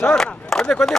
Sir కొద్ది కొద్ది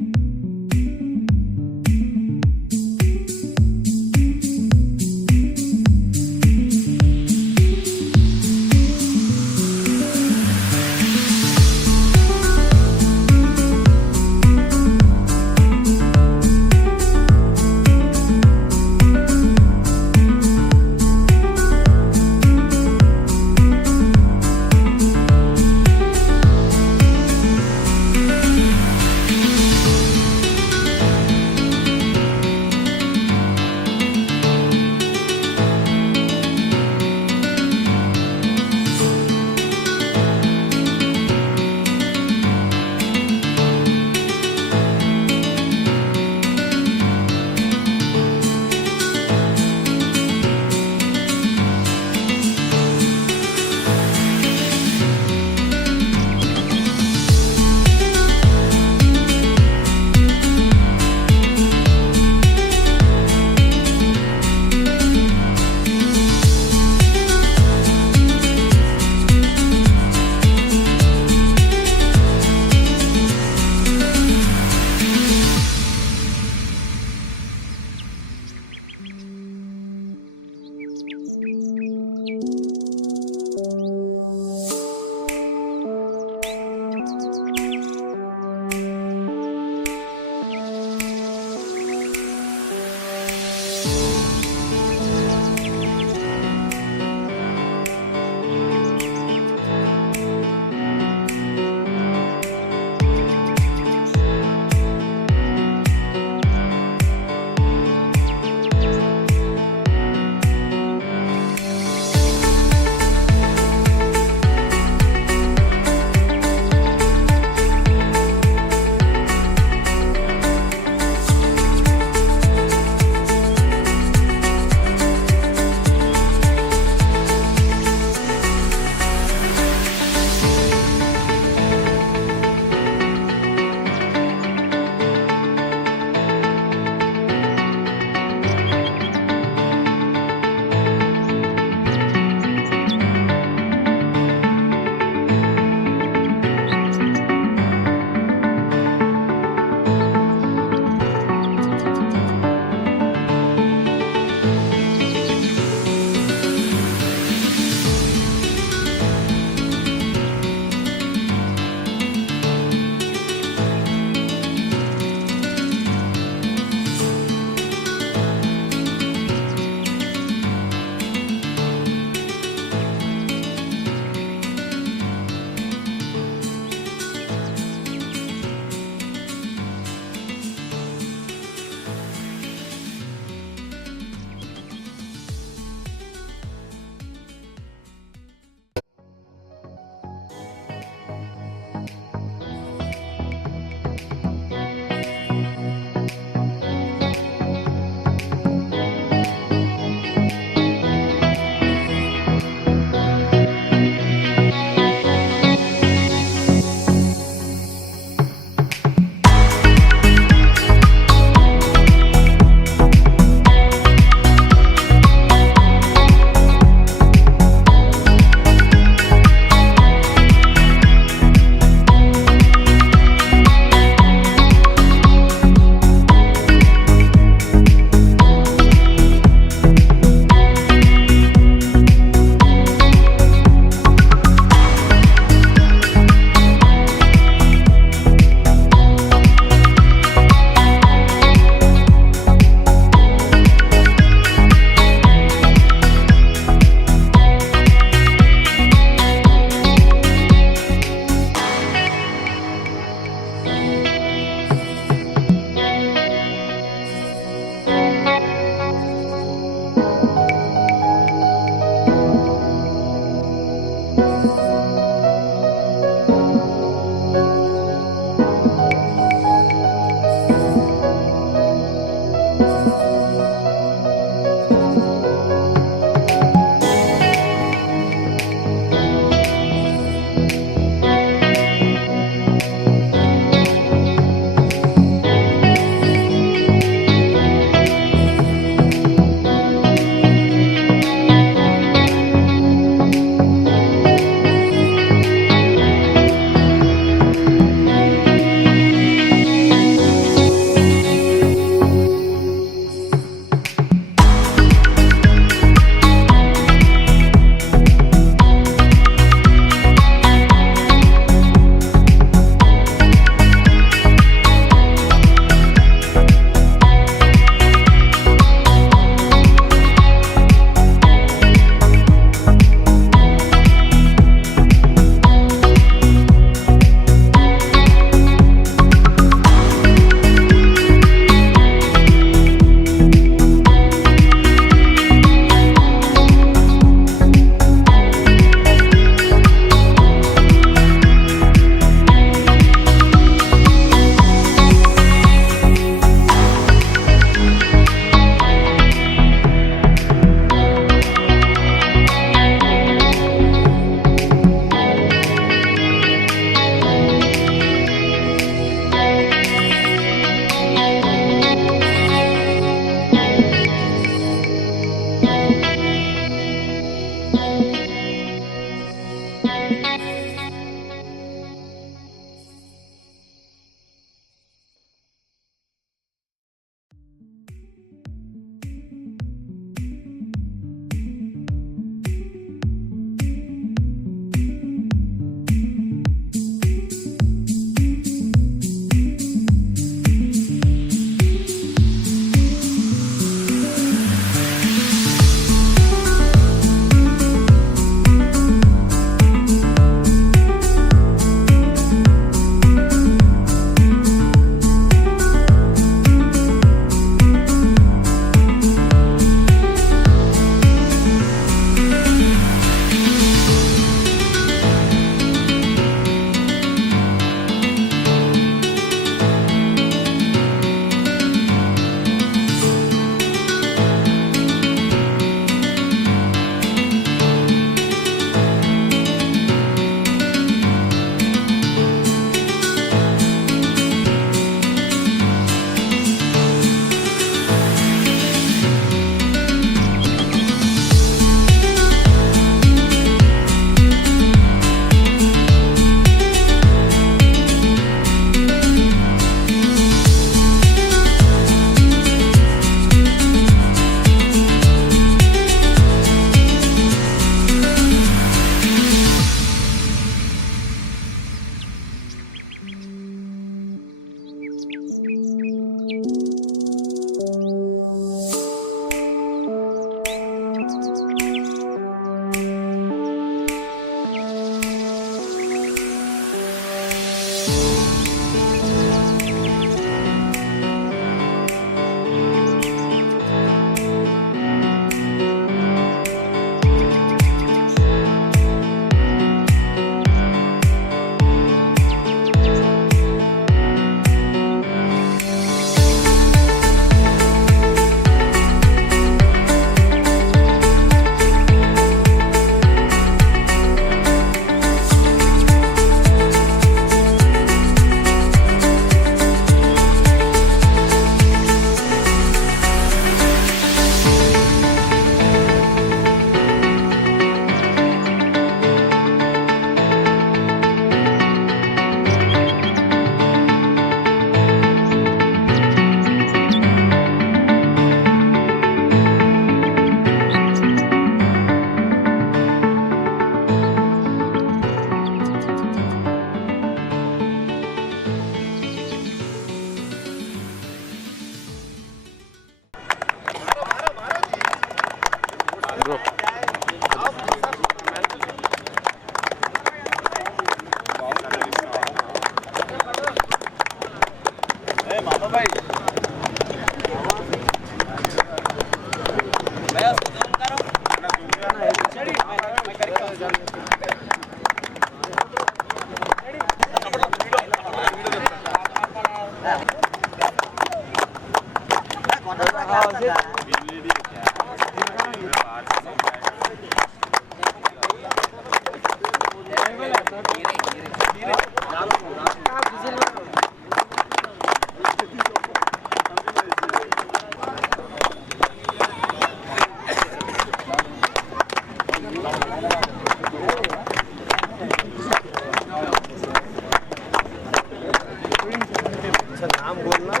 नाम बोलना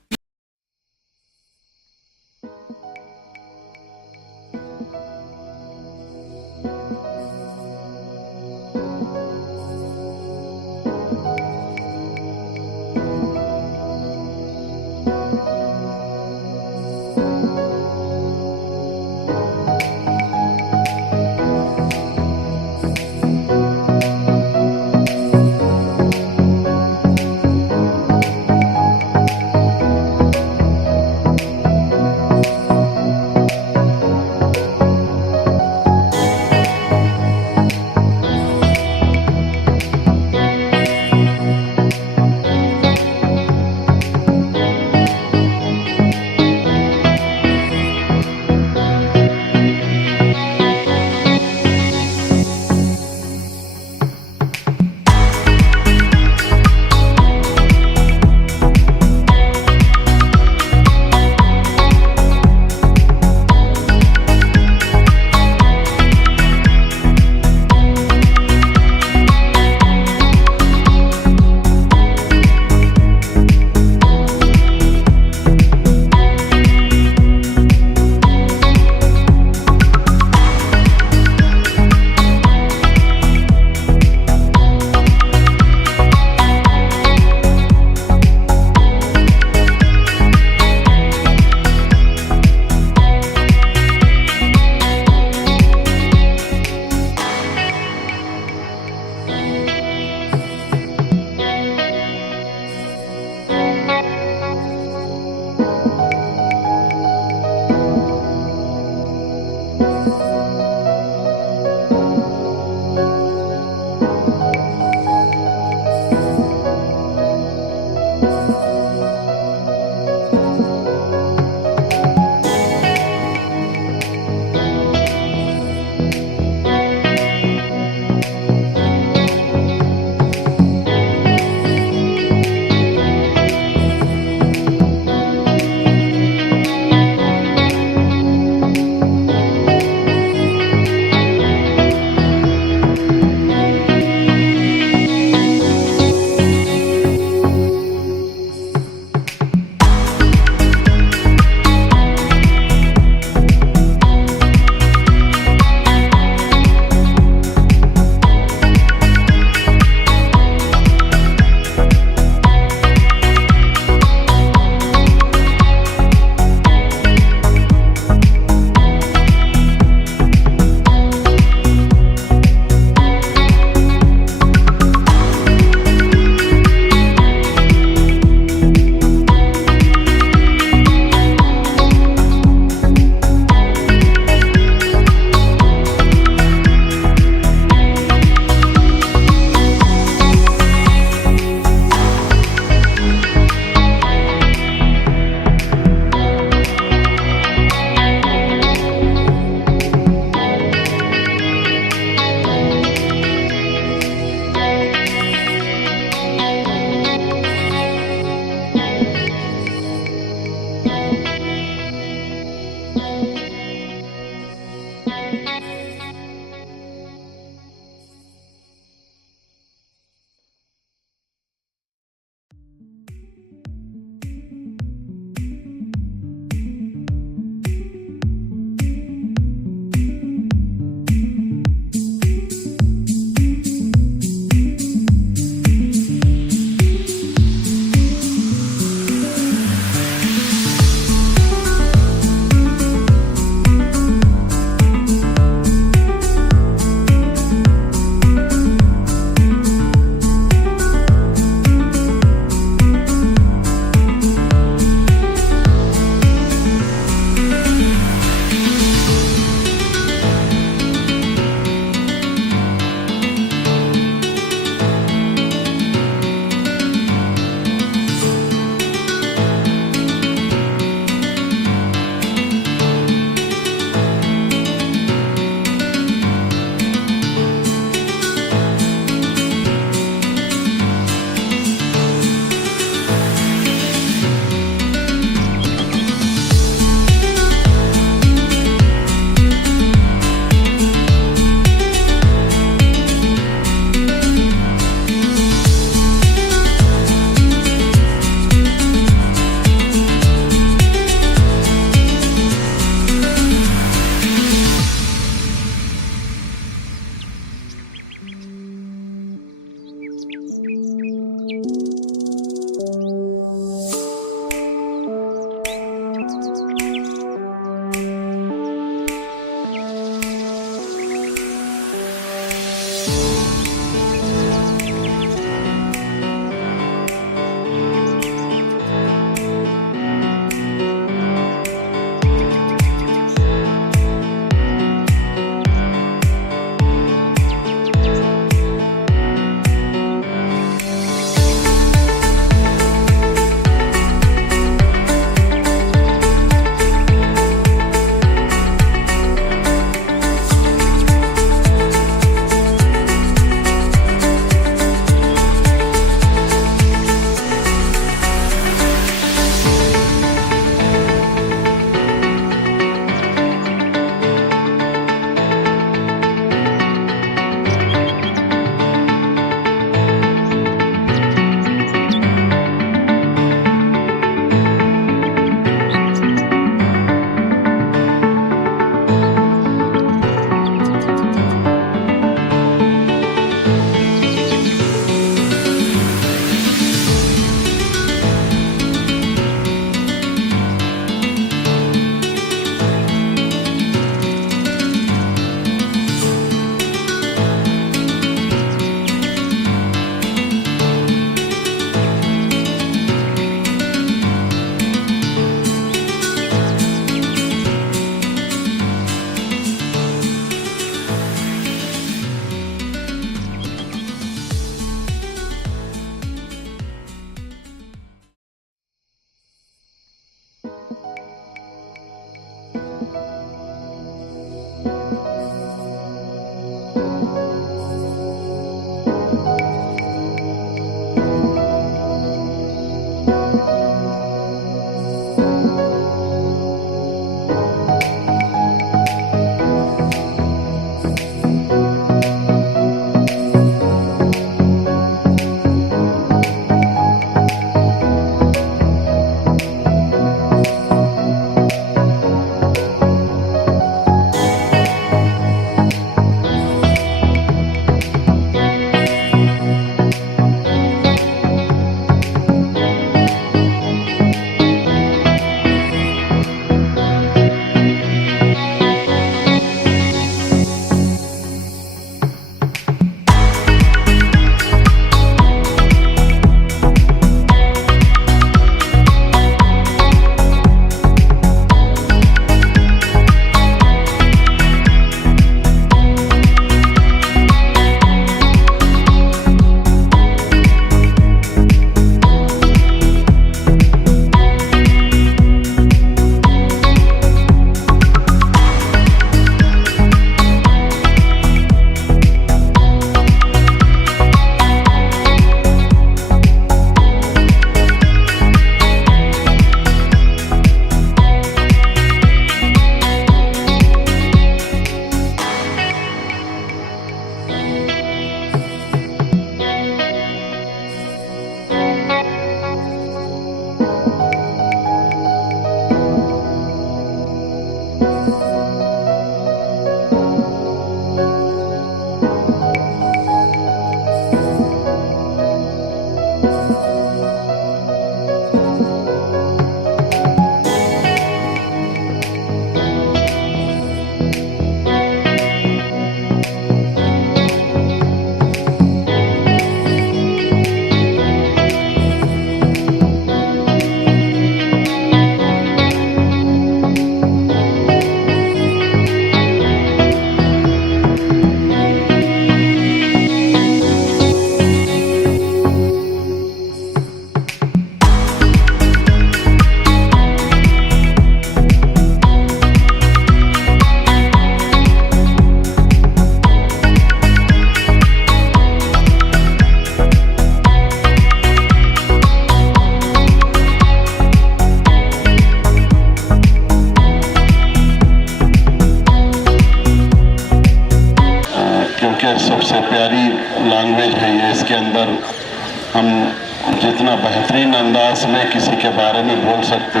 इन अंदाज में किसी के बारे में बोल सकते,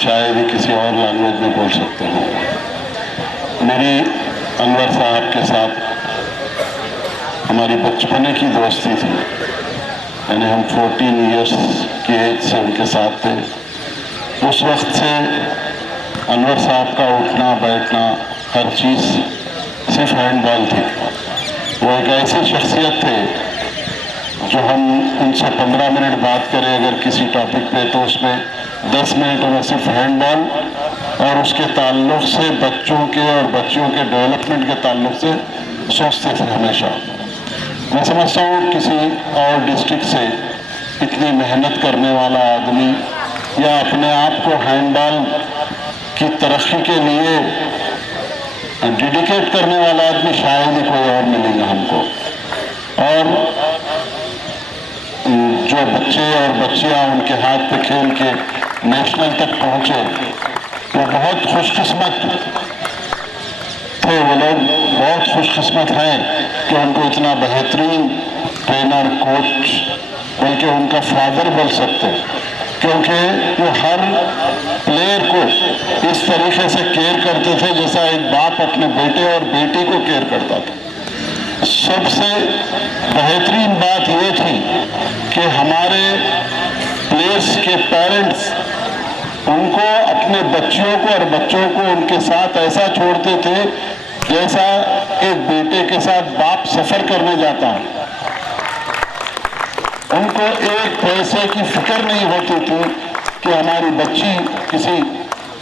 शायद ही किसी और लैंग्वेज में बोल सकते हैं। मेरी अनवर साहब के साथ हमारी बचपने की दोस्ती थी, यानी हम 14 इयर्स की एज से उनके साथ थे। उस वक्त से अनवर साहब का उठना बैठना हर चीज़ सिर्फ हैंडबॉल थी। वो एक ऐसी शख्सियत थे जो हम उनसे 15 मिनट बात करें अगर किसी टॉपिक पे, तो उसमें 10 मिनट में सिर्फ हैंडबॉल और उसके ताल्लुक़ से बच्चों के और बच्चियों के डेवलपमेंट के ताल्लुक़ से सोचते थे हमेशा। मैं समझता हूँ किसी और डिस्ट्रिक्ट से इतनी मेहनत करने वाला आदमी या अपने आप को हैंडबॉल की तरक्की के लिए डेडिकेट करने वाला आदमी शायद ही कोई और मिलेगा हमको। और जो बच्चे और बच्चियाँ उनके हाथ पे खेल के नेशनल तक पहुँचे, वो बहुत खुशकिस्मत थे। वो लोग बहुत खुशकिस्मत हैं कि उनको इतना बेहतरीन ट्रेनर, कोच, बल्कि उनका फादर बोल सकते हैं, क्योंकि वो हर प्लेयर को इस तरीके से केयर करते थे जैसा एक बाप अपने बेटे और बेटी को केयर करता था। सबसे बेहतरीन बात ये थी कि हमारे प्लेयर्स के पेरेंट्स उनको, अपने बच्चियों को और बच्चों को उनके साथ ऐसा छोड़ते थे जैसा एक बेटे के साथ बाप सफर करने जाता है। उनको एक पैसे की फिक्र नहीं होती थी कि हमारी बच्ची किसी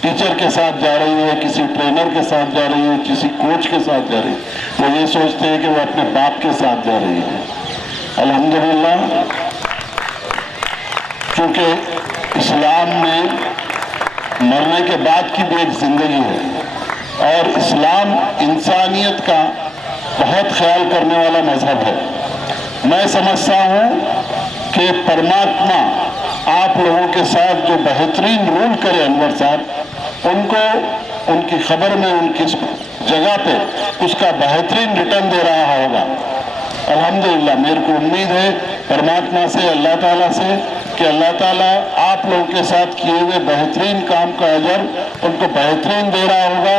टीचर के साथ जा रही है, किसी ट्रेनर के साथ जा रही है, किसी कोच के साथ जा रही है। वो ये सोचते हैं कि वो अपने बाप के साथ जा रही है। अल्हम्दुलिल्लाह, क्योंकि इस्लाम में मरने के बाद की भी एक जिंदगी है और इस्लाम इंसानियत का बहुत ख्याल करने वाला मजहब है। मैं समझता हूँ कि परमात्मा आप लोगों के साथ जो बेहतरीन रूल करे अनवर साहब, उनको उनकी खबर में उनकी जगह पे उसका बेहतरीन रिटर्न दे रहा होगा। अल्हम्दुलिल्लाह, मेरे को उम्मीद है परमात्मा से, अल्लाह ताला से, कि अल्लाह ताला आप लोगों के साथ किए हुए बेहतरीन काम का अजर उनको बेहतरीन दे रहा होगा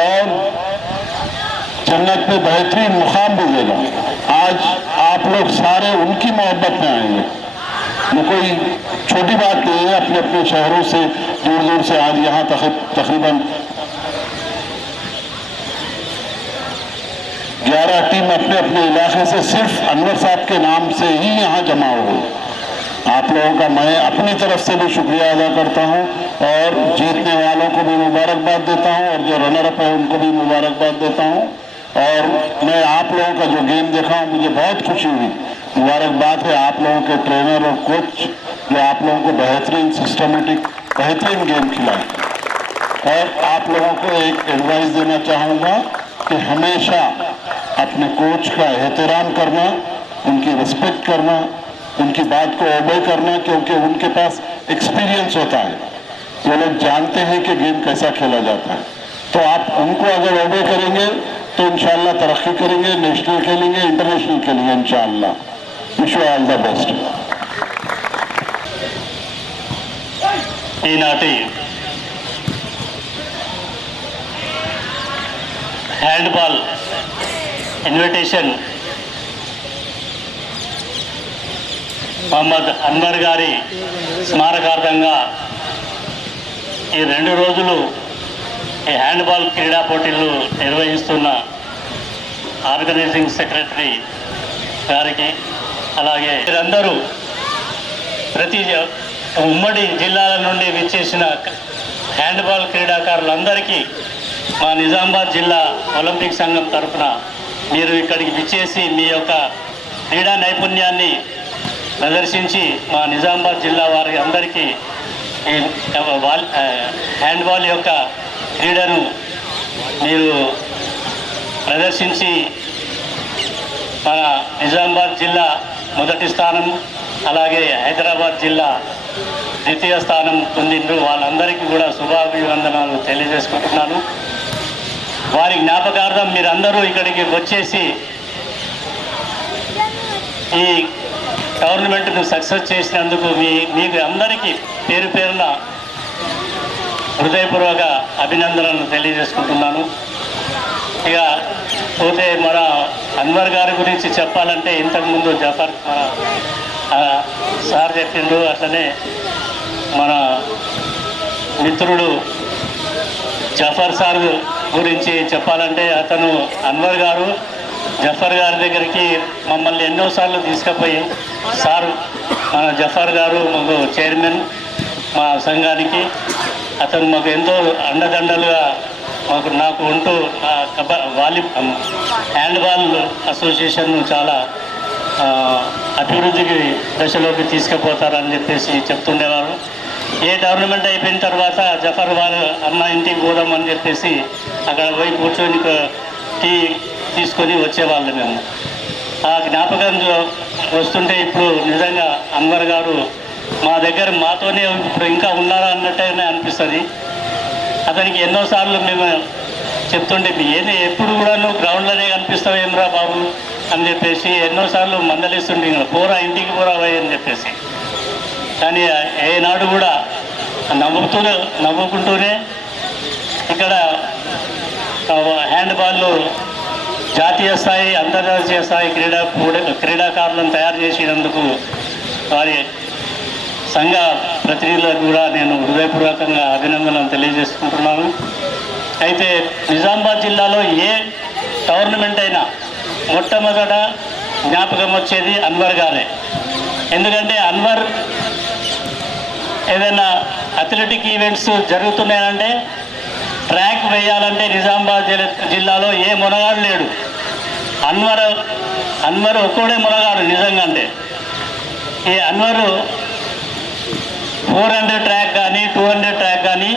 और जन्नत में बेहतरीन मुकाम भी देगा। आज आप लोग सारे उनकी मोहब्बत में आएंगे। ये कोई छोटी बात नहीं है। अपने अपने शहरों से दूर दूर से आज यहाँ तकरीबन 11 टीम अपने अपने इलाके से सिर्फ अनवर साहब के नाम से ही यहाँ जमा हुई। आप लोगों का मैं अपनी तरफ से भी शुक्रिया अदा करता हूँ और जीतने वालों को भी मुबारकबाद देता हूँ और जो रनर अप है उनको भी मुबारकबाद देता हूँ। और मैं आप लोगों का जो गेम देखा हूँ, मुझे बहुत खुशी हुई। मुबारकबाद है आप लोगों के ट्रेनर और कोच जो आप लोगों को बेहतरीन सिस्टमेटिक बेहतरीन गेम खिलाए। और आप लोगों को एक एडवाइस देना चाहूँगा कि हमेशा अपने कोच का एहतराम करना, उनकी रिस्पेक्ट करना, उनकी बात को ओबे करना, क्योंकि उनके पास एक्सपीरियंस होता है। वो लोग जानते हैं कि गेम कैसा खेला जाता है। तो आप उनको अगर ओबे करेंगे तो इंशाअल्लाह तरक्की करेंगे, नेशनल खेलेंगे, इंटरनेशनल खेलेंगे इंशाअल्लाह। Wish you all the best. ఈనాటి హ్యాండ్బాల్ ఇన్విటేషన్ మహమ్మద్ అన్వర్ గారి స్మారకార్థంగా ఈ 2 రోజులు ఈ హ్యాండ్బాల్ క్రీడా పోటీలు నిర్వహిస్తున్న ఆర్గనైజింగ్ సెక్రటరీ గారికి, అలాగే మీరందరూ ప్రతి ఉమ్మడి జిల్లాల నుండి విచ్చేసిన హ్యాండ్బాల్ క్రీడాకారులందరికీ మా నిజామాబాద్ జిల్లా ఒలింపిక్ సంఘం తరఫున మీరు ఇక్కడికి విచ్చేసి మీ యొక్క క్రీడా నైపుణ్యాన్ని ప్రదర్శించి మా నిజామాబాద్ జిల్లా వారి అందరికీ ఈ హ్యాండ్బాల్ యొక్క క్రీడను మీరు ప్రదర్శించి మన నిజామాబాద్ జిల్లా మొదటి స్థానం, అలాగే హైదరాబాద్ జిల్లా ద్వితీయ స్థానం పొందిండ్రు. వాళ్ళందరికీ కూడా శుభాభివందనాలు తెలియజేసుకుంటున్నాను. వారి జ్ఞాపకార్థం మీరందరూ ఇక్కడికి వచ్చేసి ఈ టోర్నమెంట్ను సక్సెస్ చేసినందుకు మీకు అందరికీ పేరు పేరున హృదయపూర్వక అభినందనలు తెలియజేసుకుంటున్నాను. ఇక పోతే మన అన్వర్ గారి గురించి చెప్పాలంటే ఇంతకుముందు జఫర్ మన సార్ చెప్పిండు, అట్లనే మన మిత్రుడు జఫర్ సార్ గురించి చెప్పాలంటే అతను అన్వర్ గారు జఫర్ గారి దగ్గరికి మమ్మల్ని ఎన్నోసార్లు తీసుకుపోయి సార్ మన జఫర్ గారు మాకు చైర్మన్ మా సంఘానికి, అతను మాకు ఎంతో అండదండలుగా నాకు ఉంటూ హ్యాండ్బాల్ అసోసియేషన్ను చాలా అభివృద్ధికి దశలోకి తీసుకుపోతారని చెప్పేసి చెప్తుండేవారు. ఏ టోర్నమెంట్ అయిపోయిన తర్వాత జఫర్ వారు అన్న ఇంటికి పోదామని చెప్పేసి అక్కడ పోయి కూర్చొని టీ తీసుకొని వచ్చేవాళ్ళు మేము. ఆ జ్ఞాపకం వస్తుంటే ఇప్పుడు నిజంగా అన్వర్ గారు మా దగ్గర మాతోనే ఇప్పుడు ఇంకా ఉన్నారా అన్నట్టుగానే అనిపిస్తుంది. అతనికి ఎన్నోసార్లు మేము చెప్తుంటే ఏది ఎప్పుడు కూడా నువ్వు గ్రౌండ్లోనే కనిపిస్తావు ఏమరా బాబు అని చెప్పేసి ఎన్నోసార్లు మందలిస్తుండే, పోరా ఇంటికి పోరా అని చెప్పేసి. కానీ ఏనాడు కూడా నవ్వుకుంటూనే ఇక్కడ హ్యాండ్బాల్లో జాతీయ స్థాయి అంతర్జాతీయ స్థాయి క్రీడాకారులను తయారు చేసినందుకు వారి సంఘ ప్రతినిధులకు కూడా నేను హృదయపూర్వకంగా అభినందనలు తెలియజేసుకుంటున్నాను. అయితే నిజామాబాద్ జిల్లాలో ఏ టోర్నమెంట్ అయినా మొట్టమొదట జ్ఞాపకం వచ్చేది అన్వర్ గారే. ఎందుకంటే అన్వర్ ఏదైనా అథ్లెటిక్ ఈవెంట్స్ జరుగుతున్నాయంటే ట్రాక్ వేయాలంటే నిజామాబాద్ జిల్లాలో ఏ మునగాడు లేడు. అన్వర్ ఒక్కడే మునగాడు నిజంగా. అంటే ఈ అన్వరు 400 ట్రాక్ కానీ 200 ట్రాక్ కానీ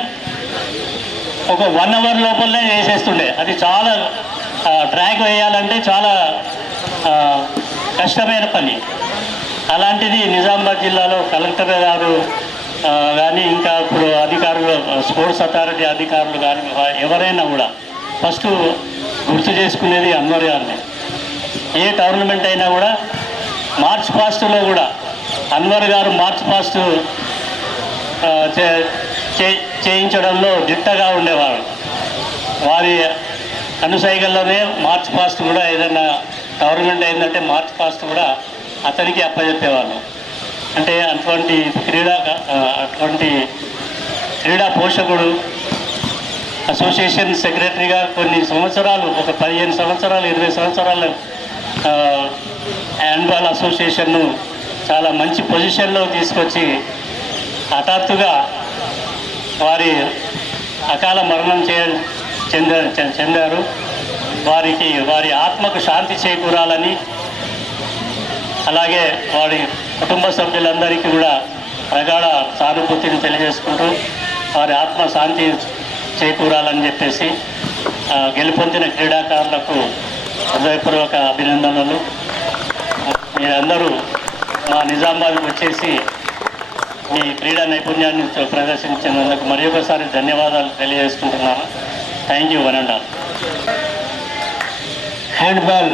ఒక 1 అవర్ లోపలనే చేసేస్తుండే. అది చాలా ట్రాక్ వేయాలంటే చాలా కష్టమైన పని. అలాంటిది నిజామాబాద్ జిల్లాలో కలెక్టర్ గారు కానీ ఇంకా ఇప్పుడు అధికారులు స్పోర్ట్స్ అథారిటీ అధికారులు కానీ ఎవరైనా కూడా ఫస్ట్ గుర్తు చేసుకునేది అన్వర్ గారిని. ఏ టోర్నమెంట్ అయినా కూడా మార్చ్ పాస్ట్లో కూడా అన్వర్ గారు మార్చ్ పాస్ట్ చేయించడంలో దిట్టగా ఉండేవారు. వారి అనుసైగల్లోనే మార్చ్ పాస్ట్ కూడా ఏదైనా టోర్నమెంట్ అయిందంటే మార్చ్ పాస్ట్ కూడా అతనికి అప్పచెప్పేవాళ్ళు. అంటే అటువంటి క్రీడా పోషకుడు, అసోసియేషన్ సెక్రటరీగా కొన్ని సంవత్సరాలు, ఒక 15 సంవత్సరాలు 20 సంవత్సరాలు హ్యాండ్బాల్ అసోసియేషన్ను చాలా మంచి పొజిషన్లో తీసుకొచ్చి హఠాత్తుగా వారి అకాల మరణం చెందారు. వారి ఆత్మకు శాంతి చేకూరాలని, అలాగే వారి కుటుంబ సభ్యులందరికీ కూడా ప్రగాఢ సానుభూతిని తెలియజేసుకుంటూ వారి ఆత్మ శాంతి చేకూరాలని చెప్పేసి గెలుపొందిన క్రీడాకారులకు హృదయపూర్వక అభినందనలు. మీరందరూ మా నిజామాబాద్కు వచ్చేసి మీ క్రీడా నైపుణ్యాన్ని ప్రదర్శించినందుకు మరి ఒకసారి ధన్యవాదాలు తెలియజేసుకుంటున్నాను. Thank you. 1 and all. Handball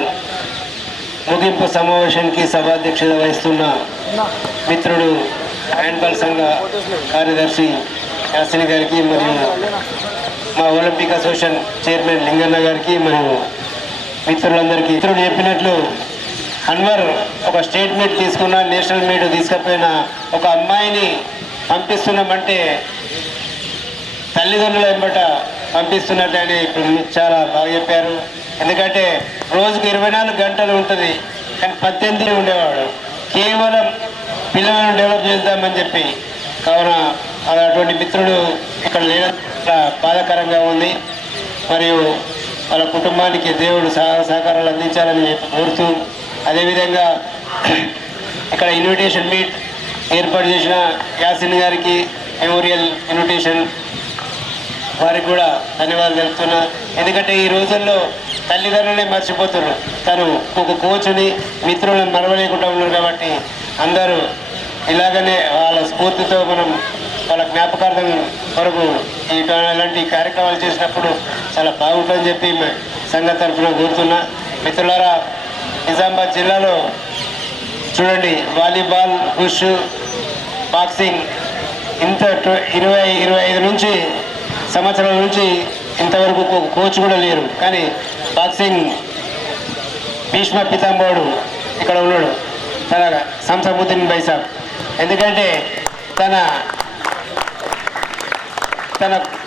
ముగింపు సమావేశానికి సభాధ్యక్షత వహిస్తున్న మిత్రుడు హ్యాండ్బాల్ సంఘ కార్యదర్శి యాసిని గారికి, మరియు మా ఒలింపిక్ అసోసియేషన్ చైర్మన్ లింగన్న గారికి, మరియు మిత్రులందరికీ. మిత్రుడు చెప్పినట్లు అన్వర్ ఒక స్టేట్మెంట్ తీసుకున్న, నేషనల్ మీట్ తీసుకుపోయిన ఒక అమ్మాయిని పంపిస్తున్నామంటే తల్లిదండ్రుల వెంబట పంపిస్తున్నట్లని ఇప్పుడు మీరు చాలా బాగా చెప్పారు. ఎందుకంటే రోజుకు 24 గంటలు ఉంటుంది, కానీ 18 ఉండేవాడు. కేవలం పిల్లలను డెవలప్ చేద్దామని చెప్పి. కావున అటువంటి మిత్రుడు ఇక్కడ లేడం బాధాకరంగా ఉంది. మరియు వాళ్ళ కుటుంబానికి దేవుడు సహకారాలు అందించాలని కోరుతూ, అదేవిధంగా ఇక్కడ ఇన్విటేషన్ మీట్ ఏర్పాటు చేసిన యాసిన్ గారికి, మెమోరియల్ ఇన్విటేషన్ వారికి కూడా ధన్యవాదాలు తెలుపుతున్నా. ఎందుకంటే ఈ రోజుల్లో తల్లిదండ్రులనే మర్చిపోతున్నారు. తను ఒక కోచ్ని, మిత్రులను మరవలేకుండా ఉన్నారు. కాబట్టి అందరూ ఇలాగనే వాళ్ళ స్ఫూర్తితో మనం వాళ్ళ జ్ఞాపకార్థం కొరకు ఇలాంటి కార్యక్రమాలు చేసినప్పుడు చాలా బాగుంటుందని చెప్పి సంఘ తరఫున కోరుతున్నా. మిత్రులారా, నిజామాబాద్ జిల్లాలో చూడండి వాలీబాల్, పుష్, బాక్సింగ్ ఇంత 20-25 నుంచి సంవత్సరాల నుంచి ఇంతవరకు కోచ్ కూడా లేరు. కానీ బాక్సింగ్ భీష్మ పితాంబరుడు ఇక్కడ ఉన్నాడు, తన సంసబుద్దీన్ భాయ్ సాబ్. ఎందుకంటే తన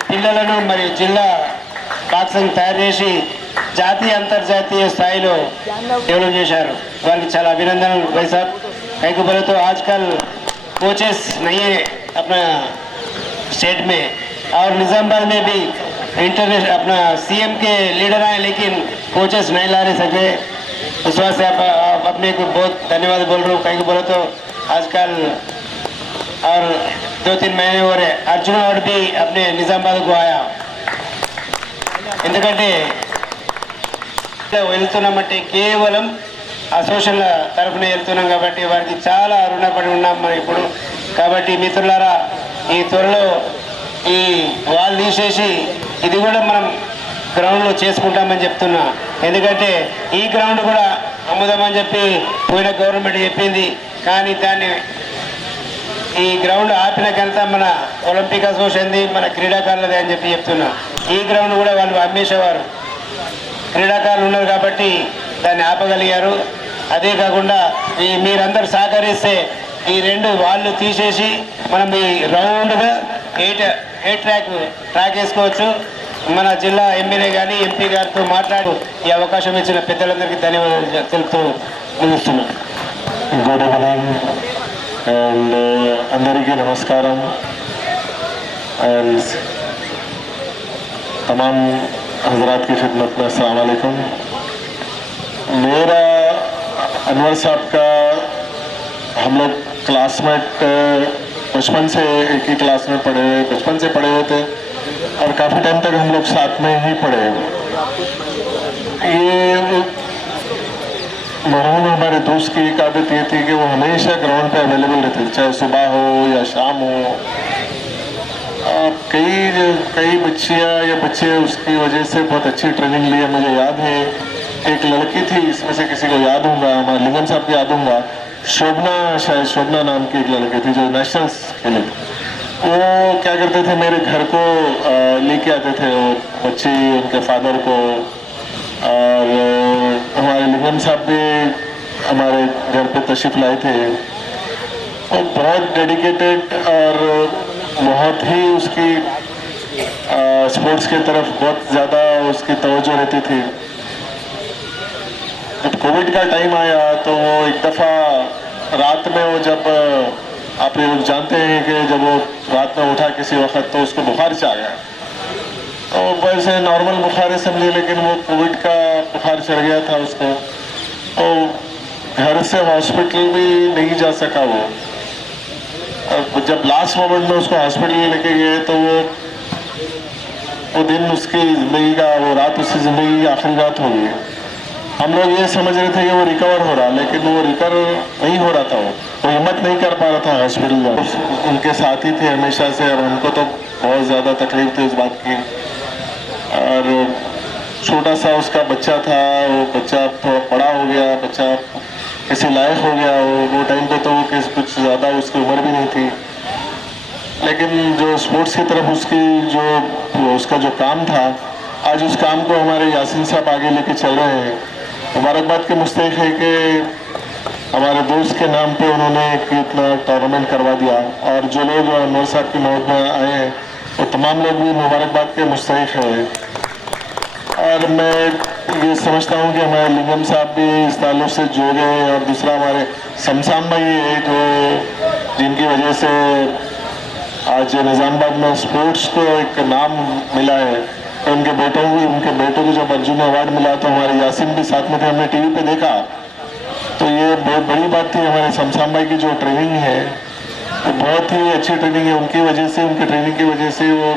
పిల్లలను మరియు జిల్లా బాక్సింగ్ తయారు చేసి జాతీయ అంతర్జాతీయ స్థాయిలో డెవలప్ చేశారు. వారికి చాలా అభినందనలు भाई साहब. कई को बोले तो आजकल कोचेस नहीं है अपना स्टेट में, और निज़ामाबाद में भी इंटरनेशनल अपना सीएम के लीडर आए लेकिन कोचेस नहीं ला सके. उस वास्ते आप अपने को बहुत धन्यवाद बोल रहा हूँ. कहीं को बोले तो आजकल और 2-3 महीने हो रहे अर्जुन अवार्ड भी अपने निज़ामाबाद को आया. ఎందుకంటే వెళ్తున్నామంటే కేవలం అసోసియేషన్ల తరఫున వెళ్తున్నాం కాబట్టి వారికి చాలా రుణపడి ఉన్నాం మనం ఇప్పుడు. కాబట్టి మిత్రులారా, ఈ త్వరలో ఈ వాల్ తీసేసి ఇది కూడా మనం గ్రౌండ్లో చేసుకుంటామని చెప్తున్నా. ఎందుకంటే ఈ గ్రౌండ్ కూడా అమ్ముదామని చెప్పి పోయిన గవర్నమెంట్ చెప్పింది. కానీ దాన్ని ఈ గ్రౌండ్ ఆపిన ఘనత మన ఒలింపిక్ అసోసియేషన్ది, మన క్రీడాకారులది అని చెప్పి చెప్తున్నా. ఈ గ్రౌండ్ కూడా వాళ్ళు అమ్మేసేవారు, క్రీడాకారులు ఉన్నారు కాబట్టి దాన్ని ఆపగలిగారు. అదే కాకుండా మీరందరూ సహకరిస్తే ఈ 2 వాళ్ళు తీసేసి మనం ఈ రౌండ్గా 8 ట్రాక్ వేసుకోవచ్చు. మన జిల్లా ఎమ్మెల్యే కానీ ఎంపీ గారితో మాట్లాడి ఈ అవకాశం ఇచ్చిన పెద్దలందరికీ ధన్యవాదాలు తెలుపుతూ ముగిస్తున్నాను. गुड इवनिंग एंड अंदरिकी नमस्कारम एंड तमाम हजरात की खिदमत में अस्सलाम वालेकुम. मेरा अनवर साहब का हम लोग क्लासमेट बचपन से एक ही क्लास में बचपन से पढ़े हुए थे और काफ़ी टाइम तक हम लोग साथ में ही पढ़े. ये मरहूम हमारे दोस्त की एक आदत ये थी कि वो हमेशा ग्राउंड पे अवेलेबल रहते थे, चाहे सुबह हो या शाम हो. कई बच्चियाँ या बच्चे उसकी वजह से बहुत अच्छी ट्रेनिंग लिए. मुझे याद है एक लड़की थी, इसमें से किसी को याद होगा, हमारे लिंगम साहब को याद होगा, शायद शोभना नाम की एक लड़की थी जो नेशनल्स खेले. वो क्या करते थे, मेरे घर को लेके आते थे वो बच्चे, उनके फादर को. और हमारे लिंगम साहब भी हमारे घर पे तशरीफ लाए थे. और बहुत डेडिकेटेड और बहुत ही उसकी स्पोर्ट्स की तरफ बहुत ज़्यादा उसकी तवज्जो रहती थी. जब कोविड का टाइम आया तो वो एक दफ़ा रात में वो जब आप लोग जानते हैं कि जब वो रात में उठा किसी वक्त तो उसको बुखार से आ गया. तो वैसे नॉर्मल बुखार है समझे, लेकिन वो कोविड का बुखार चढ़ गया था उसको. तो घर से हॉस्पिटल भी नहीं जा सका वो. जब लास्ट मोमेंट में उसको हॉस्पिटल लेके गए तो वो दिन उसकी ज़िंदगी का, वो रात उसकी ज़िंदगी की आखिरी रात हो गई. हम लोग ये समझ रहे थे कि वो रिकवर हो रहा, लेकिन वो रिकवर नहीं हो रहा था. वो हिम्मत नहीं कर पा रहा था हॉस्पिटल में. उनके साथ ही थे हमेशा से और हमको तो बहुत ज़्यादा तकलीफ थी इस बात की. और छोटा सा उसका बच्चा था, वो बच्चा थोड़ा बड़ा हो गया, बच्चा किसी लायक हो गया. वो टाइम पे तो कुछ ज़्यादा उसकी उम्र भी नहीं थी. लेकिन जो स्पोर्ट्स की तरफ उसका जो काम था, आज उस काम को हमारे यासीन साहब आगे लेके चल रहे हैं. मुबारकबाद के मुस्तहिक है कि हमारे दोस्त के नाम पे उन्होंने एक इतना टूर्नामेंट करवा दिया. और जो लोग अनवर साहब की मौत में आए हैं वो तमाम लोग भी मुबारकबाद के मुस्तहिक हैं. और मैं ये समझता हूँ कि हमारे लिंगम साहब भी इस ताल्लुक से जुड़े हैं. और दूसरा हमारे शमशान भाई है जो जिनकी वजह से आज निज़ामाबाद में स्पोर्ट्स को एक नाम मिला है. तो उनके बेटों को जब अर्जुन अवार्ड मिला तो हमारे यासीन भी साथ में थे, हमने टीवी पे देखा. तो ये बहुत बड़ी बात थी. हमारे शमशान भाई की जो ट्रेनिंग है वो बहुत ही अच्छी ट्रेनिंग है. उनकी वजह से, उनकी ट्रेनिंग की वजह से वो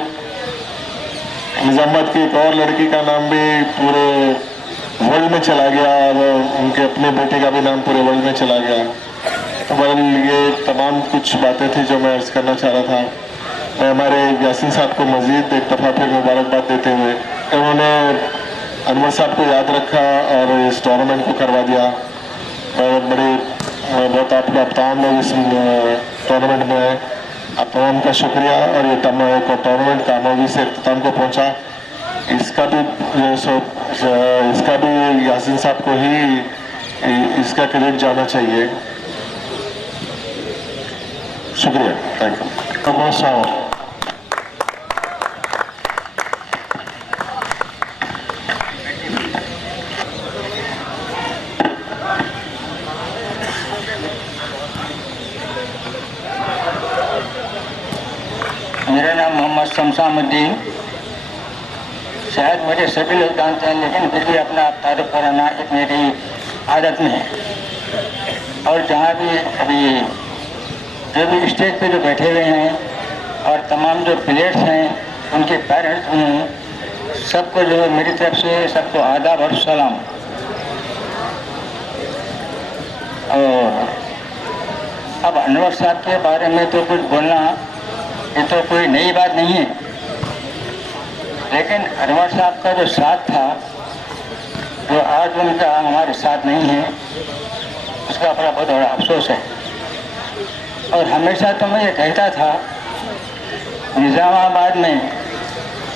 निज़ामाबाद की एक और लड़की का नाम भी पूरे वर्ल्ड में चला गया और उनके अपने बेटे का भी नाम पूरे वर्ल्ड में चला गया. तो ये तमाम कुछ बातें थी जो मैं अर्ज करना चाह रहा था. मैं हमारे यासीन साहब को मज़ीद एक दफ़ा फिर मुबारकबाद देते हुए, उन्होंने अनवर साहब को याद रखा और इस टूर्नामेंट को करवा दिया. और बड़े मैं बहुत आपका तमाम लोग इस टूर्नामेंट में आए, आप तमाम का शुक्रिया। और ये टूर्नामेंट कामयाबी से अख्ताम को पहुंचा, इसका भी इसका भी यासीन साहब को ही इसका क्रेडिट जाना चाहिए। शुक्रिया, थैंक यू। बहुत सारा मेरा नाम मोहम्मद शमशामुद्दीन। शायद मुझे सभी लोग जानते हैं, लेकिन फिर भी अपना तारीफ कराना एक मेरी आदत में है। और जहाँ भी अभी जो भी स्टेज पे जो बैठे हुए हैं और तमाम जो प्लेयर्स हैं, उनके पेरेंट्स हैं, सबको जो है मेरी तरफ से सबको आदाब और सलाम। और अब अनवर साहब के बारे में तो कुछ बोलना ये तो कोई नई बात नहीं है, लेकिन अनवर साहब का जो साथ था, जो आज उनका हमारे साथ नहीं है, उसका अपना बहुत बड़ा अफसोस है। और हमेशा तो मैं ये कहता था, निज़ामाबाद में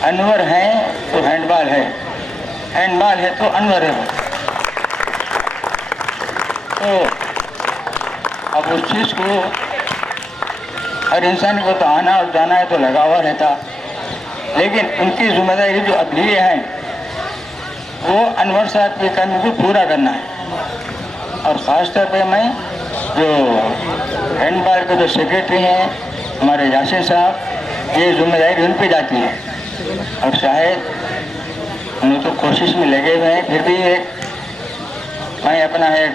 अनवर है तो हैंडबॉल है, हैंडबॉल है तो अनवर है। तो अब उस चीज़ को हर इंसान को तो आना और जाना है तो लगा हुआ रहता, लेकिन उनकी जिम्मेदारी जो अब लिए हैं वो अनवर साहब के काम को पूरा करना है। और ख़ास तौर पे मैं जो हैंडबॉल के जो सेक्रेटरी हैं हमारे यासीन साहब, ये जिम्मेदारी उन पे जाती है। और शायद उन्हें तो कोशिश में लगे हुए हैं, फिर भी मैं अपना एक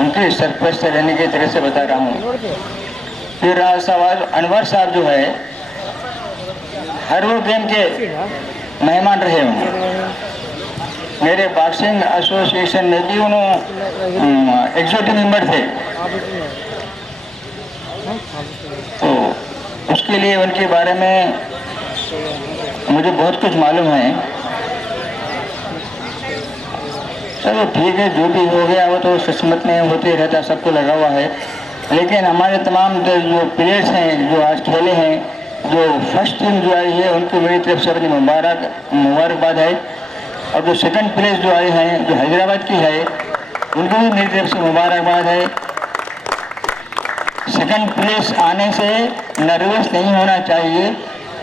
उनकी सरपरस्त रहने की तरह से बता रहा हूँ। फिर रहा सवाल, अनवर साहब जो है हर वो गेम के मेहमान रहे होंगे। मेरे बॉक्सिंग एसोसिएशन में भी उन्होंने एग्जीक्यूटिव मेंबर थे, तो उसके लिए उनके बारे में मुझे बहुत कुछ मालूम है। चलो ठीक है, जो भी हो गया वो तो किस्मत में होते रहता, सबको लगा हुआ है। लेकिन हमारे तमाम जो प्लेयर्स हैं जो आज खेले हैं, जो फर्स्ट टीम जो आई है, उनको मेरी तरफ से अपनी मुबारकबाद है। और जो सेकंड प्लेस जो आए हैं, जो हैदराबाद की है, उनको भी मेरी तरफ से मुबारकबाद है। सेकंड प्लेस आने से नर्वस नहीं होना चाहिए।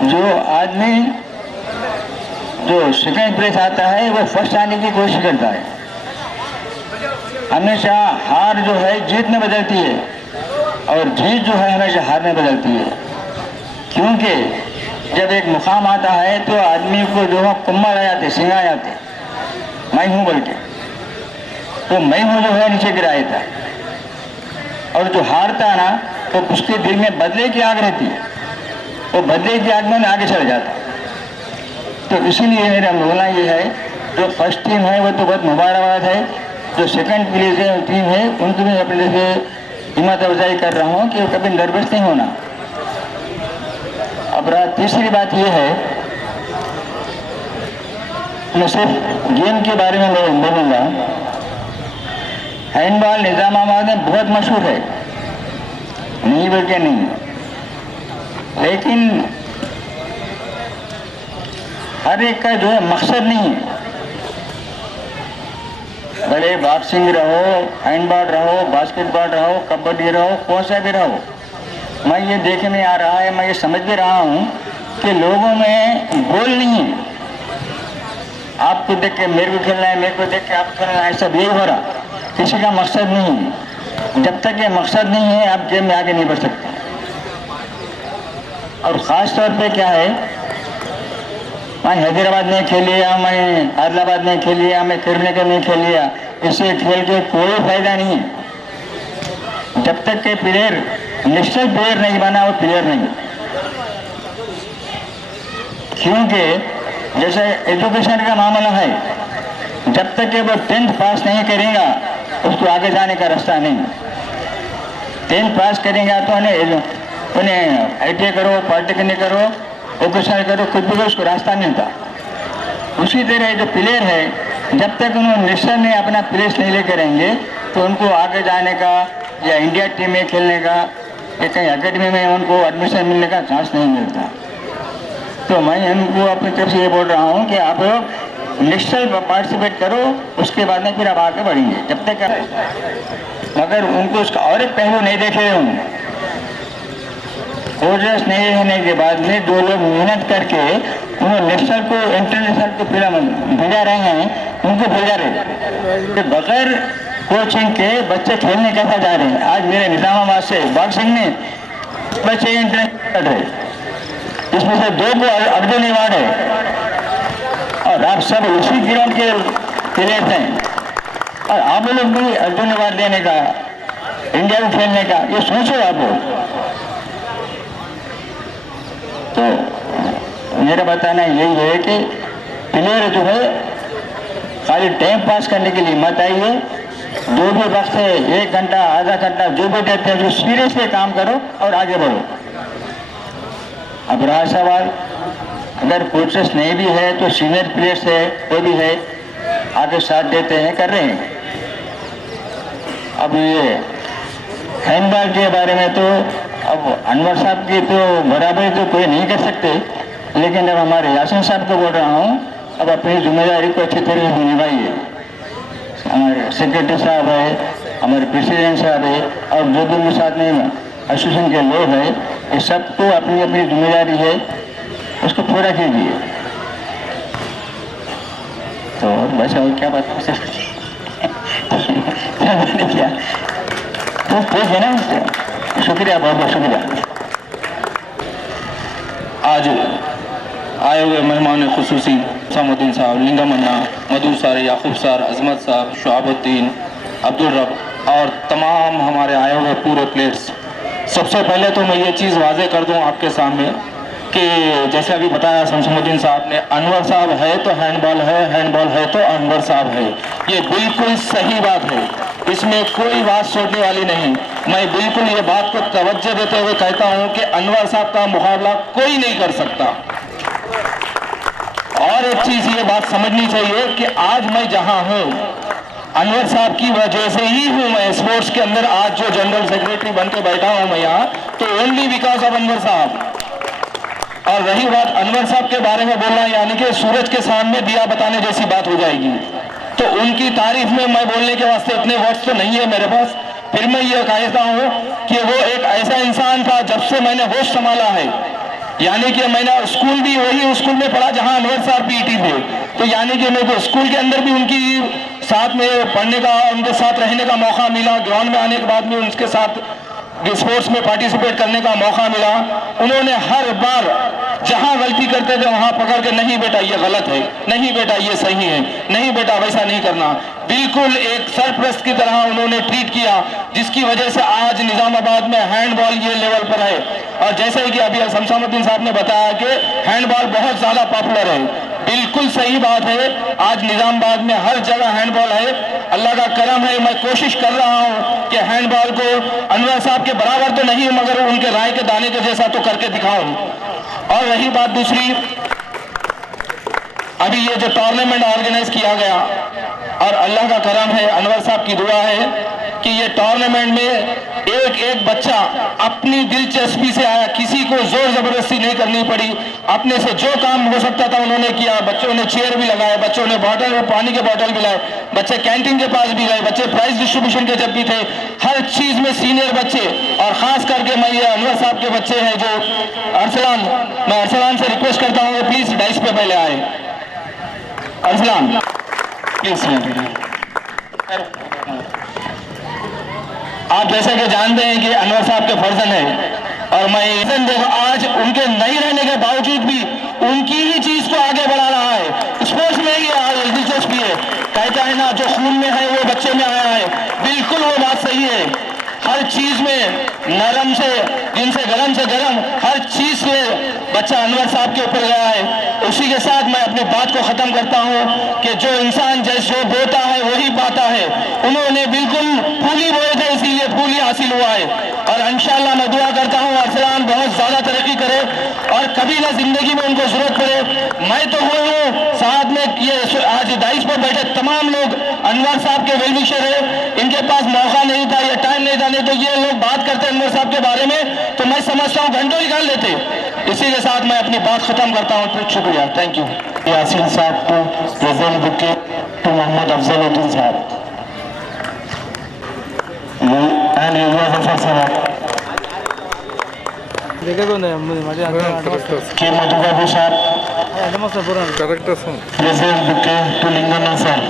जो आदमी जो सेकंड प्लेस आता है वो फर्स्ट आने की कोशिश करता है। हमेशा हार जो है जीत में बदलती है, और जीत जो है हमेशा हार में बदलती है। क्योंकि जब एक मुकाम आता है तो आदमी को जो है कुम्मल आ जाते, सिंगा आ जाते, मैं हूँ बोल के, तो मैं हूँ जो है नीचे गिरा देता है। और जो हारता ना, तो उसके दिल में बदले की आग रहती है, तो बदले की आग में आगे चल जाता। तो इसीलिए मेरा बोलना ये है, जो फर्स्ट टीम है वो तो बहुत मुबारकबाद है, जो सेकंड प्लेस है टीम है उनको भी अपने से हिम्मत अफजाई कर रहा हूँ कि कभी नर्वस नहीं होना। अब तीसरी बात यह है, मैं सिर्फ गेम के बारे में बोलूँगा। हैंडबॉल निज़ामाबाद में बहुत मशहूर है, नहीं बोल के नहीं, लेकिन हर एक का जो है मकसद नहीं है। भले बॉक्सिंग रहो, हैंडबॉल रहो, बास्केटबॉल रहो, कबड्डी रहो, कौन सा भी रहो, मैं ये देखने में आ रहा है, मैं ये समझ भी रहा हूँ कि लोगों में गोल नहीं है। आपको देख के मेरे को खेलना है, मेरे को देख के आपको खेलना है, सब यही हो रहा, किसी का मकसद नहीं है। जब तक ये मकसद नहीं है आप गेम में आगे नहीं बढ़ सकते। और ख़ास तौर पे क्या है, मैं हैदराबाद में खेल लिया, मैं आदिलाबाद में खेल लिया, मैं करीमनगर में खेल लिया, इससे खेल के कोई फायदा नहीं है। जब तक के प्लेयर नेशनल प्लेयर नहीं बना वो प्लेयर नहीं। क्योंकि जैसे एजुकेशन का मामला है, जब तक कि वो 10th पास नहीं करेगा उसको आगे जाने का रास्ता नहीं। 10th पास करेगा तो उन्हें ITI करो, पॉलिटेक्निक करो, वोकेशनल करो, कुछ भी उसको रास्ता मिलता। उसी तरह जो प्लेयर है, जब तक उन्होंने नेशनल में अपना प्लेस नहीं ले करेंगे तो उनको आगे जाने का या इंडिया टीम में खेलने का या कहीं अकेडमी में उनको एडमिशन मिलने का चांस नहीं मिलता। तो मैं उनको अपनी तरफ से ये बोल रहा हूँ कि आप नेशनल पार्टिसिपेट करो, उसके बाद में फिर आप आगे बढ़ेंगे। जब तक मगर उनको उसका और एक पहलू नहीं देखे हूँ, कोर्स नहीं रहने के बाद में 2 लोग मेहनत करके उन्होंने नेशनल को इंटरनेशनल को भेजा रहे हैं, उनको भेजा रहे बगैर कोचिंग के बच्चे खेलने कैसा जा रहे हैं। आज मेरे निजामाबाद से बॉक्सिंग में बच्चे इंटरनेशनल कर रहे, इसमें से 2 को अर्जुन अवार्ड है और आप सब उसी ग्राउंड के प्लेयर्स हैं और आप लोग भी अर्जुन अवार्ड देने का, इंडिया में खेलने का, ये सोचो आप लोग। तो मेरा बताना यही है कि प्लेयर जो है खाली टाइम पास करने के लिए मत आइए, जो भी वक्त है 1 घंटा आधा घंटा जो भी देते हैं, जो सीरियसली काम करो और आगे बढ़ो। अब रहा सवाल, अगर कोचेस नहीं भी है तो सीनियर प्लेयर्स है, कोई भी है, आगे साथ देते हैं, कर रहे हैं। अब ये हैंडबॉल के बारे में तो अब अनवर साहब की तो बराबरी तो कोई नहीं कर सकते, लेकिन अब हमारे यासीन साहब को बोल रहा हूँ, अब अपनी जिम्मेदारी को अच्छी तरह से निभाइए। हमारे सेक्रेटरी साहब है, हमारे प्रेसिडेंट साहब है और जो भी मेरे साथ में एसोसिएशन के लोग हैं, ये सबको अपनी अपनी जिम्मेदारी है, उसको पूरा कीजिए। तो बस और क्या बात है क्या तो ठीक है ना। शुक्रिया, बहुत बहुत शुक्रिया। आज आए हुए मेहमान खुसूसी सामुद्दीन साहब, लिंगमन्ना, मधु सर, याकूब सर, अजमत सर, शुआबुद्दीन, अब्दुल रब और तमाम हमारे आए हुए पूरे प्लेयर्स, सबसे पहले तो मैं ये चीज़ वाजे कर दूं आपके सामने कि जैसे अभी बताया शमसुद्दीन साहब ने, अनवर साहब है तो हैंडबॉल है, हैंडबॉल है तो अनवर साहब है। ये बिल्कुल सही बात है, इसमें कोई बात सोचने वाली नहीं। मैं बिल्कुल ये बात को तवज्जो देते हुए कहता हूँ कि अनवर साहब का मुकाबला कोई नहीं कर सकता। और एक चीज़ ये बात समझनी चाहिए कि आज मैं जहाँ हूँ अनवर साहब की वजह से ही हूँ। मैं स्पोर्ट्स के अंदर आज जो जनरल सेक्रेटरी बन के बैठा हूँ मैं यहाँ, तो ओनली बिकॉज ऑफ अनवर साहब। और रही बात अनवर साहब के बारे में बोलना, यानी कि सूरज के सामने दिया बताने जैसी बात हो जाएगी। तो उनकी तारीफ में मैं बोलने के वास्ते इतने वर्ड्स तो नहीं है मेरे पास। फिर मैं ये कहता हूँ कि वो एक ऐसा इंसान था, जब से मैंने होश संभाला है, यानी कि मैंने स्कूल भी वही स्कूल में पढ़ा जहाँ अनवर साहब पीटी थे, तो यानी कि मेरे को स्कूल के अंदर भी उनकी साथ में पढ़ने का, उनके साथ रहने का मौका मिला। ग्राउंड में आने के बाद में उनके साथ स्पोर्ट्स में पार्टिसिपेट करने का मौका मिला। उन्होंने हर बार जहां गलती करते थे वहां पकड़ के, नहीं बेटा ये गलत है, नहीं बेटा ये सही है, नहीं बेटा वैसा नहीं करना, बिल्कुल एक सरप्रस्त की तरह उन्होंने ट्रीट किया, जिसकी वजह से आज निजामाबाद में हैंडबॉल ये लेवल पर है। और जैसे कि अभी शमसुद्दीन साहब ने बताया कि हैंडबॉल बहुत ज्यादा पॉपुलर है, बिल्कुल सही बात है। आज निजामाबाद में हर जगह हैंडबॉल है, अल्लाह का करम है। मैं कोशिश कर रहा हूं कि हैंडबॉल को अनवर साहब के बराबर तो नहीं मगर उनके राय के दाने के जैसा तो करके दिखाऊं। और रही बात दूसरी, अभी ये जो टूर्नामेंट ऑर्गेनाइज किया गया, और अल्लाह का करम है, अनवर साहब की दुआ है कि ये टूर्नामेंट में एक एक बच्चा अपनी दिलचस्पी से आया, किसी को जोर जबरदस्ती नहीं करनी पड़ी, अपने से जो काम हो सकता था उन्होंने किया। बच्चों ने चेयर भी लगाए, बच्चों ने बॉटल, पानी के बॉटल भी लाए, बच्चे कैंटीन के पास भी गए, बच्चे प्राइज डिस्ट्रीब्यूशन के जब भी थे, हर चीज में सीनियर बच्चे। और खास करके मैं ये अनवर साहब के बच्चे हैं जो अरसलान, मैं अरसलान से रिक्वेस्ट करता हूँ कि प्लीज डाइस पे पहले आए। अरसलान प्लीज। आप जैसे कि जानते हैं कि अनवर साहब के फर्जन है, और मैं देखो आज उनके नहीं रहने के बावजूद भी उनकी ही चीज को आगे बढ़ा रहा है। स्पोर्ट्स में ही दिलचस्पी है, कहता है ना जो खून में है वो बच्चे में आया है, बिल्कुल वो बात सही है। हर चीज में नरम से जिनसे गरम हर चीज से बच्चा अनवर साहब के ऊपर गया है। उसी के साथ मैं अपनी बात को ख़त्म करता हूँ कि जो इंसान जो बोता है वही पाता है। उन्होंने बिल्कुल फूली बोए थे, इसीलिए फूली हासिल हुआ है। और इंशाअल्लाह मैं दुआ करता हूँ अरसलान बहुत ज़्यादा तरक्की करे और कभी ना ज़िंदगी में उनको ज़रूरत पड़े। मैं तो हूँ साथ में ये आज दाइश पर बैठे तमाम लोग अनवर साहब के वेलविशर है, इनके पास मौका नहीं था या टाइम नहीं था, नहीं तो ये लोग बात करते अनवर साहब के बारे में तो मैं समझता हूँ घंटों निकाल लेते। इसी के साथ मैं अपनी बात खत्म करता हूँ। बहुत शुक्रिया, thank you. Yasin Sahab to present bouquet to Mohammed Afzaluddin Sahab and universal साहब के मधुबाबू साहब प्रेजेंट बुके टू लिंगना साहब।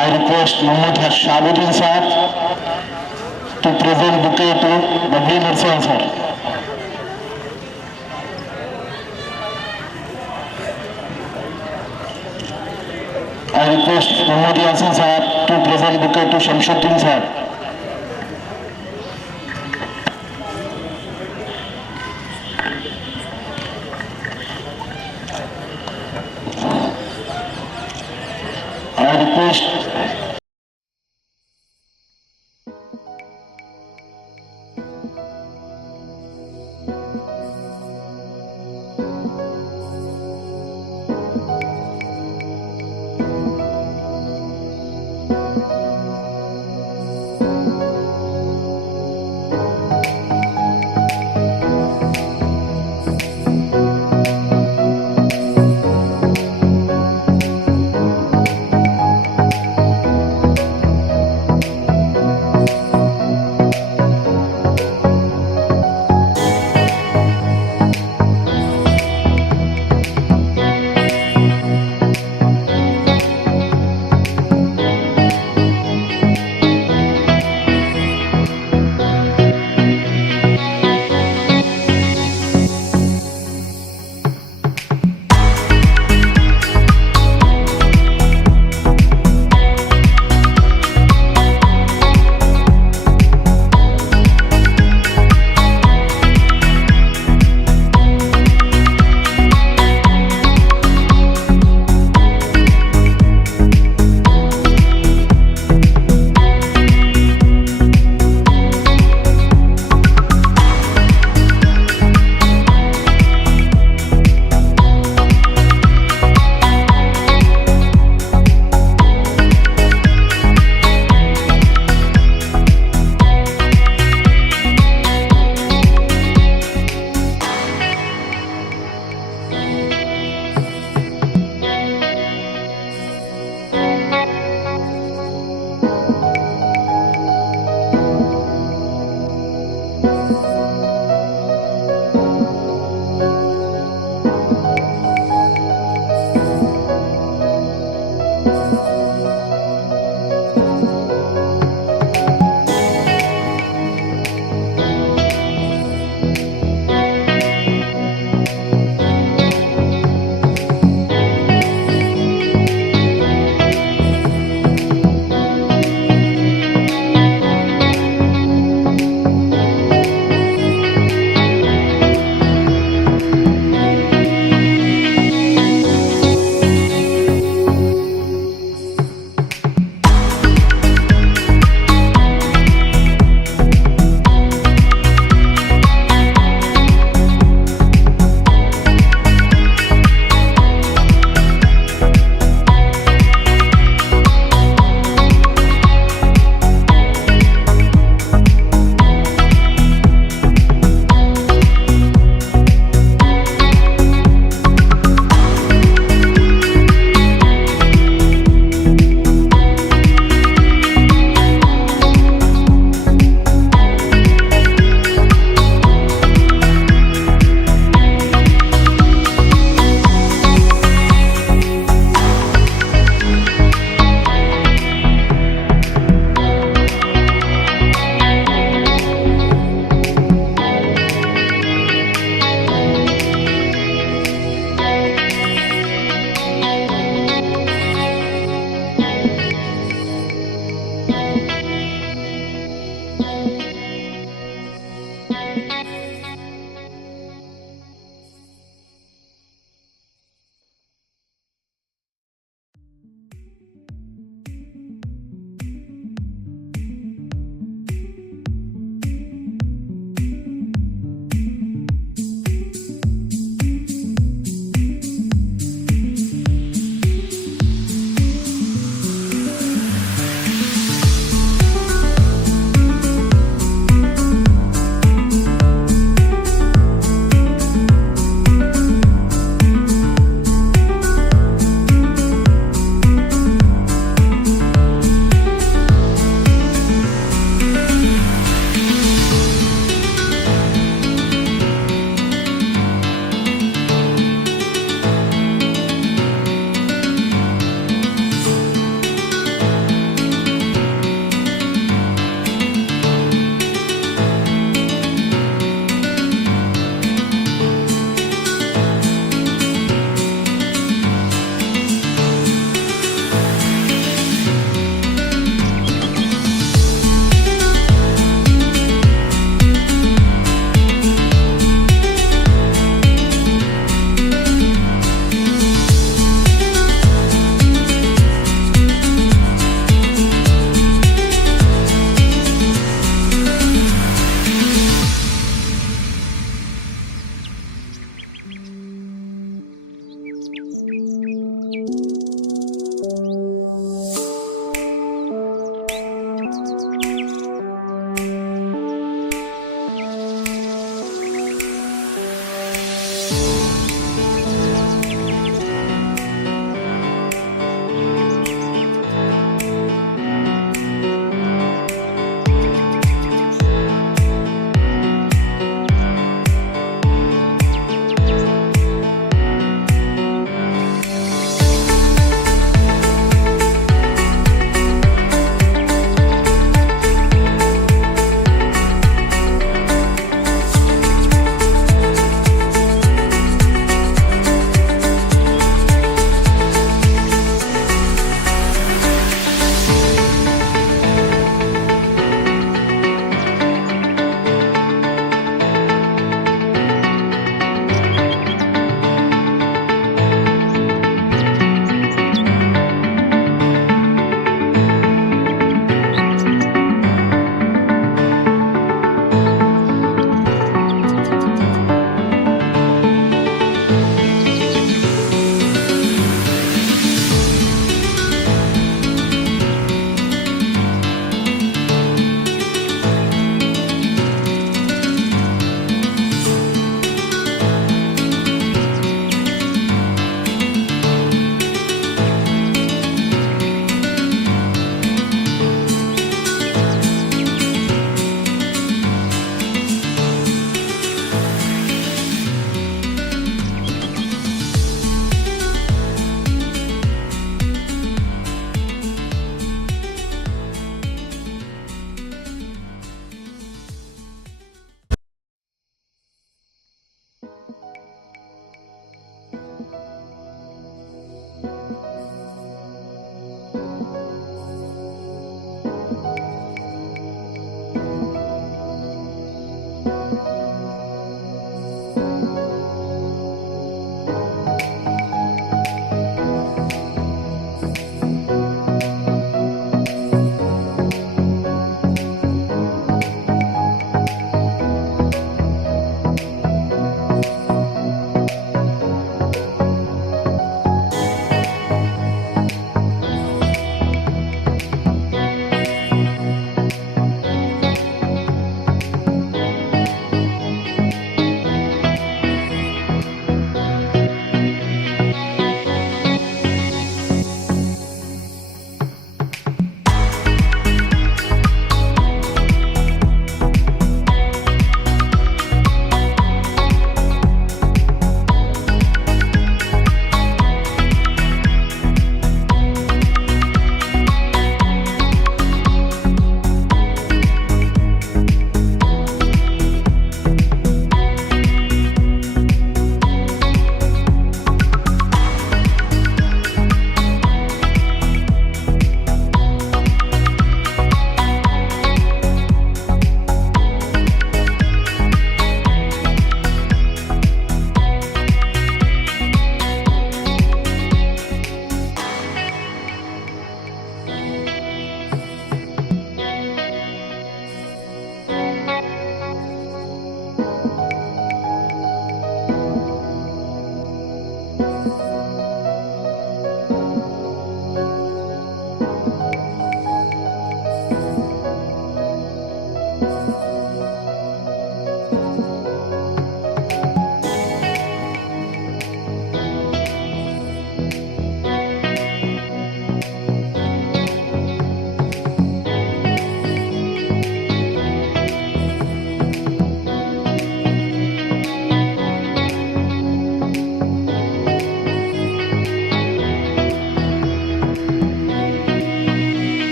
I request Mohammad Shabuddin Sahab to present bouquet to Babli Narsan sir. I request Mohammad Yasin Sahab to present bouquet to Shamshuddin Sahab.